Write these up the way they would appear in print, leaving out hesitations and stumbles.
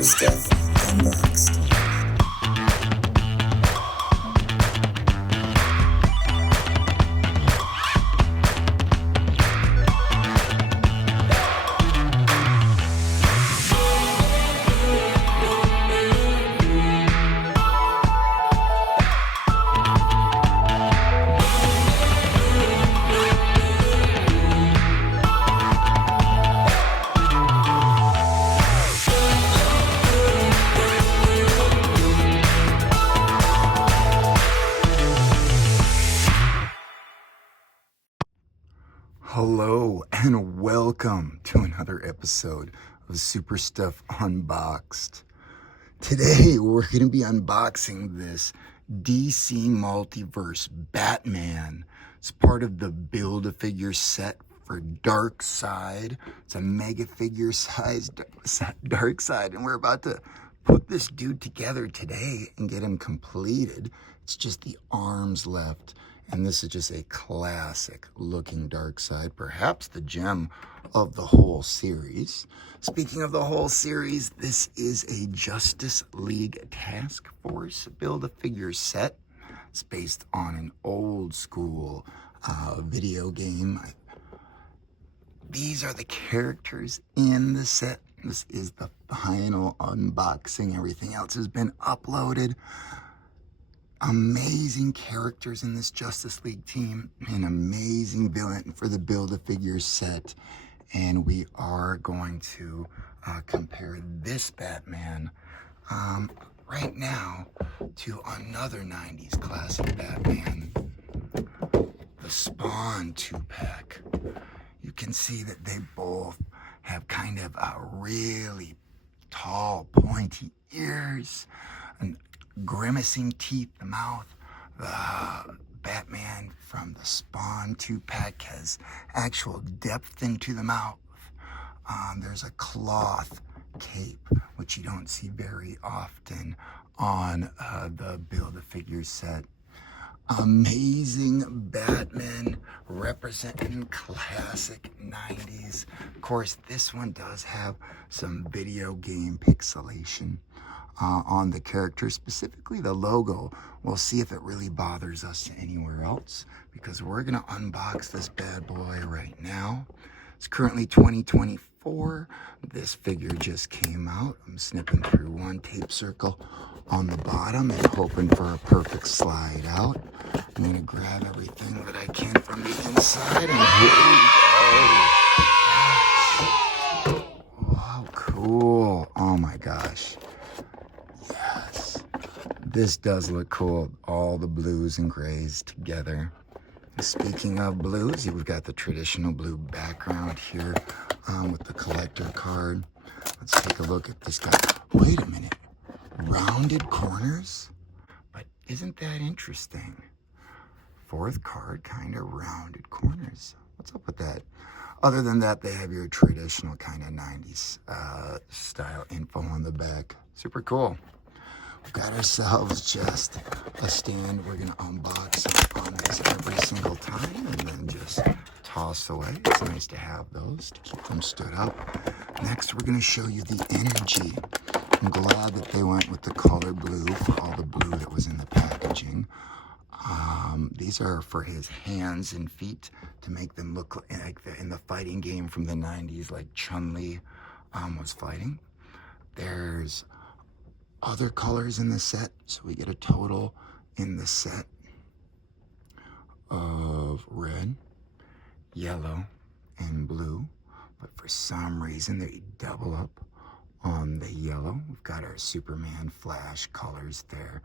Super Stuff Unboxed. Hello and welcome to another episode of Super Stuff Unboxed. Today we're going to be unboxing this DC Multiverse Batman. It's part of the Build-A-Figure set for Darkseid. It's a mega figure sized Darkseid, and we're about to put this dude together today and get him completed. It's just the arms left. And this is just a classic looking Darkseid, perhaps the gem of the whole series. Speaking of the whole series, this is a Justice League Task Force Build-A-Figure set. It's based on an old school video game. These are the characters in the set. This is the final unboxing. Everything else has been uploaded. Amazing characters in this Justice League team, an amazing villain for the Build-A-Figure set, and we are going to compare this Batman right now to another 90s classic Batman, the Spawn 2-pack. You can see that they both have kind of really tall, pointy ears, and grimacing teeth, the mouth. The Batman from the Spawn 2-pack has actual depth into the mouth. There's a cloth cape, which you don't see very often on the Build-A-Figure set. Amazing Batman representing classic 90s. Of course, this one does have some video game pixelation on the character, specifically the logo. We'll see if it really bothers us anywhere else, because we're gonna unbox this bad boy right now. It's currently 2024. This figure just came out. I'm snipping through one tape circle on the bottom and hoping for a perfect slide out. I'm gonna grab everything that I can from the inside, and here we go. Wow, cool. Oh my gosh. Yes, this does look cool. All the blues and grays together. Speaking of blues, we've got the traditional blue background here with the collector card. Let's take a look at this guy. Wait a minute, rounded corners? But isn't that interesting? Fourth card, kind of rounded corners. What's up with that? Other than that, they have your traditional kind of 90s style info on the back. Super cool. We've got ourselves just a stand. We're going to unbox on this every single time and then just toss away. It's nice to have those to keep them stood up. Next, we're going to show you the energy. I'm glad that they went with the color blue for all the blue that was in the packaging. These are for his hands and feet to make them look like in the fighting game from the 90s, like Chun-Li was fighting. There's other colors in the set, so we get a total in the set of red, yellow, and blue. But for some reason, they double up on the yellow. We've got our Superman Flash colors there.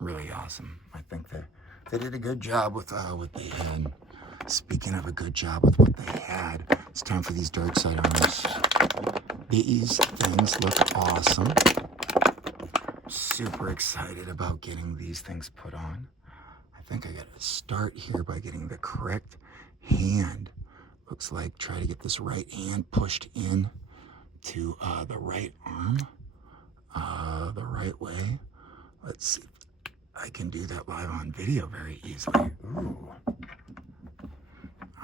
Really awesome. I think they did a good job with what they had. Speaking of a good job with what they had, it's time for these Darkseid arms. These things look awesome. Super excited about getting these things put on. I think I gotta start here by getting the correct hand. Looks like try to get this right hand pushed in to the right arm the right way. Let's see if I can do that live on video very easily. Ooh.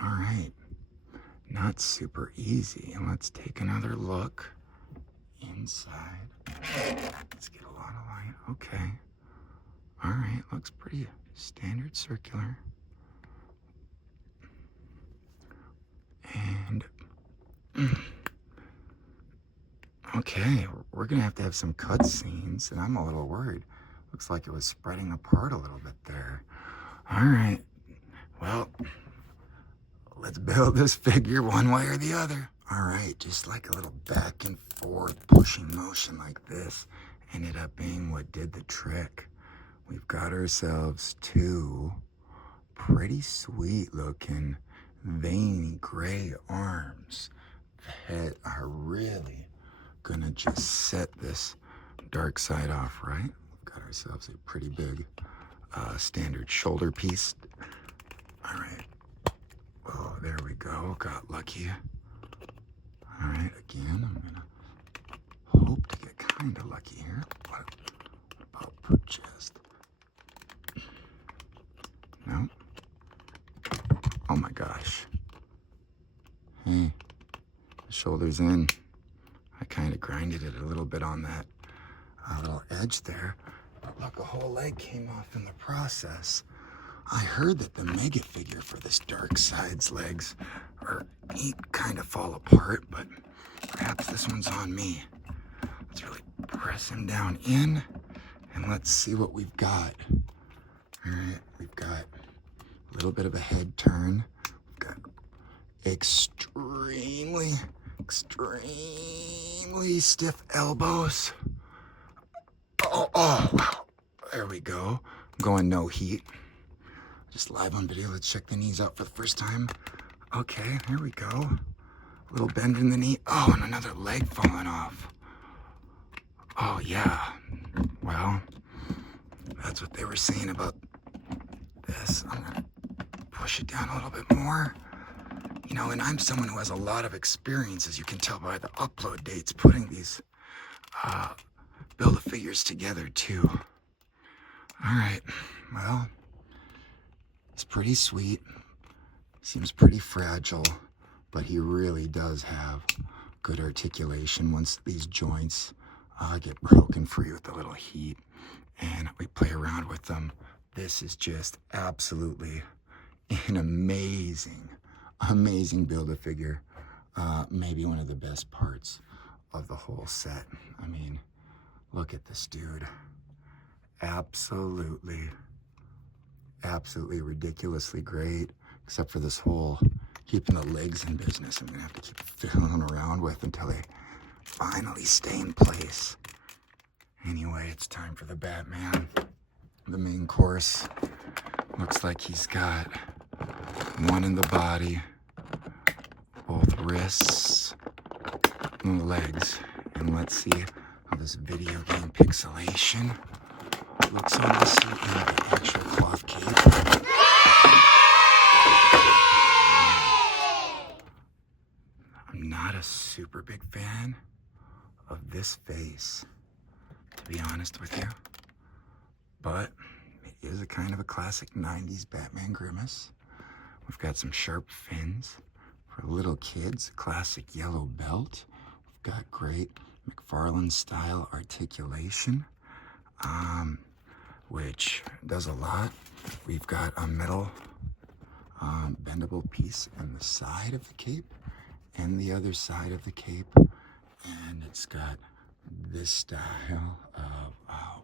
All right. Not super easy. And let's take another look inside. Let's get a lot of light. Okay. All right, looks pretty standard circular. And okay, we're gonna have to have some cut scenes, and I'm a little worried. Looks like it was spreading apart a little bit there. All right, well, let's build this figure one way or the other. All right, just like a little back and forth pushing motion like this ended up being what did the trick. We've got ourselves two pretty sweet looking veiny gray arms that are really gonna just set this dark side off, right? We've got ourselves a pretty big standard shoulder piece. All right. Oh, there we go. Got lucky. All right, again, I'm gonna hope to get kind of lucky here. What about put chest? No. Oh my gosh. Hey, the shoulder's in. I kind of grinded it a little bit on that little edge there. But look, a whole leg came off in the process. I heard that the mega figure for this dark side's legs kind of fall apart, but perhaps this one's on me. Let's really press him down in, and let's see what we've got. All right, we've got a little bit of a head turn. We've got extremely stiff elbows. Oh, wow. There we go. I'm going no heat. Just live on video. Let's check the knees out for the first time. Okay, here we go. A little bend in the knee. Oh, and another leg falling off. Oh, yeah. Well, that's what they were saying about this. I'm gonna push it down a little bit more. You know, and I'm someone who has a lot of experience, as you can tell by the upload dates, putting these Build-A-Figures together too. All right, well, it's pretty sweet. Seems pretty fragile, but he really does have good articulation once these joints get broken free with a little heat and we play around with them. This is just absolutely an amazing Build-A-Figure. Maybe one of the best parts of the whole set. I mean, look at this dude. Absolutely ridiculously great, except for this whole keeping the legs in business. I'm gonna have to keep fiddling around with until they finally stay in place. Anyway, it's time for the Batman. The main course. Looks like he's got one in the body, both wrists and the legs. And let's see how this video game pixelation looks on this suit and the actual cloth cape. I'm not a super big fan of this face, to be honest with you, but it is a kind of a classic 90s Batman grimace. We've got some sharp fins for little kids, a classic yellow belt. We've got great McFarlane style articulation, which does a lot. We've got a metal bendable piece on the side of the cape and the other side of the cape, and it's got this style of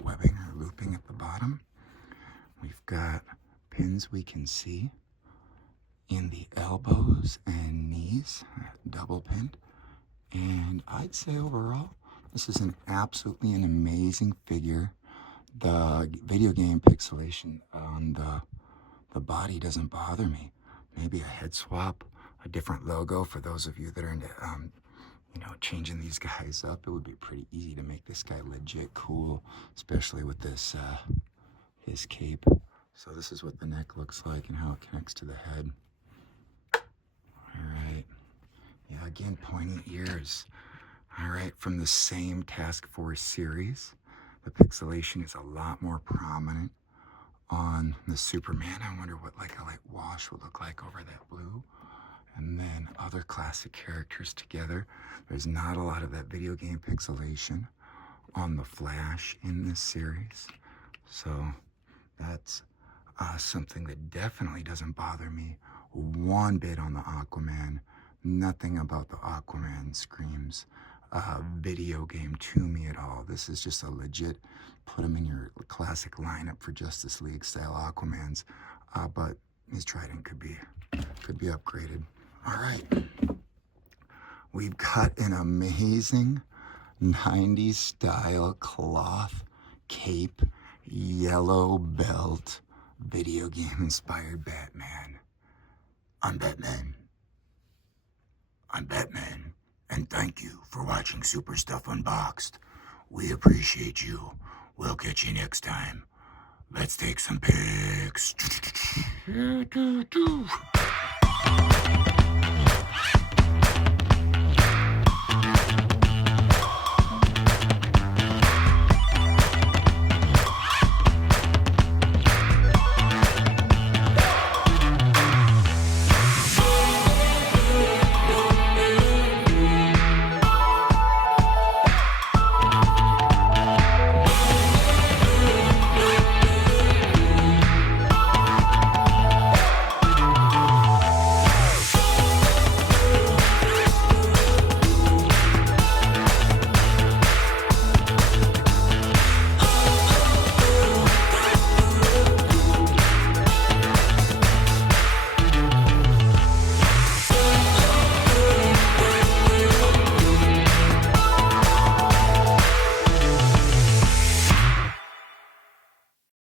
webbing or looping at the bottom. We've got pins we can see in the elbows and knees, double pinned. And I'd say overall, this is an amazing figure. The video game pixelation on the body doesn't bother me. Maybe a head swap, a different logo for those of you that are into, changing these guys up. It would be pretty easy to make this guy legit cool, especially with this, his cape. So this is what the neck looks like and how it connects to the head. All right. Yeah, again, pointy ears. All right, from the same Task Force series. The pixelation is a lot more prominent on the Superman. I wonder what like a light wash would look like over that blue. and then other classic characters together. There's not a lot of that video game pixelation on the Flash in this series, so that's something that definitely doesn't bother me one bit on the Aquaman. Nothing about the Aquaman screams video game to me at all. This is just a legit put him in your classic lineup for Justice League style Aquamans, but his trident could be upgraded. All right, we've got an amazing 90s style cloth cape, yellow belt, video game inspired Batman. I'm Batman. I'm Batman, and thank you for watching Super Stuff Unboxed. We appreciate you. We'll catch you next time. Let's take some pics.